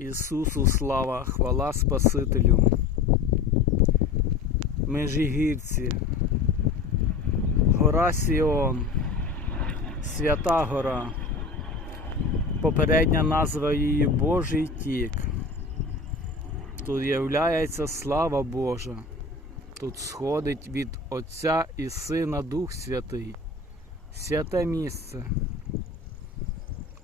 Ісусу слава, хвала Спасителю. Межигірці, гора Сіон, Свята Гора. Попередня назва її Божий тік. Тут являється слава Божа. Тут сходить від Отця і Сина Дух Святий. Святе місце.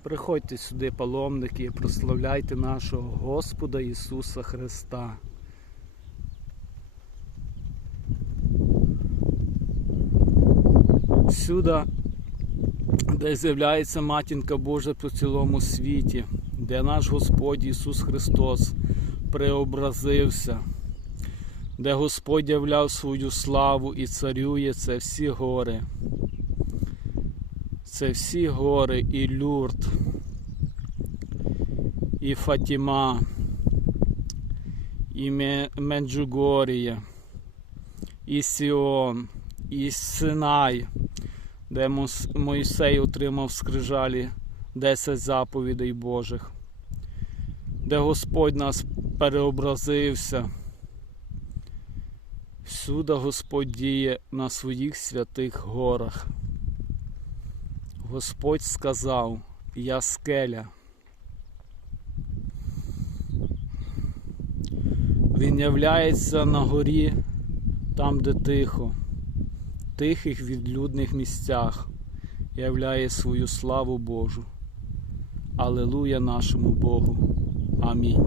Приходьте сюди, паломники, прославляйте нашого Господа Ісуса Христа. Сюди, де з'являється матінка Божа по цілому світі, де наш Господь Ісус Христос преобразився, де Господь являв свою славу і царює це всі гори. Це всі гори і Люрт, і Фатіма, і Ме- Меджугорія, і Сіон, і Синай, де Мойсей отримав скрижалі 10 заповідей Божих, де Господь нас переобразився. Всюди Господь діє на своїх святих горах. Господь сказав, я скеля. Він являється на горі, там, де тихо, в тихих відлюдних місцях, являє свою славу Божу. Алелуя нашому Богу. Амінь.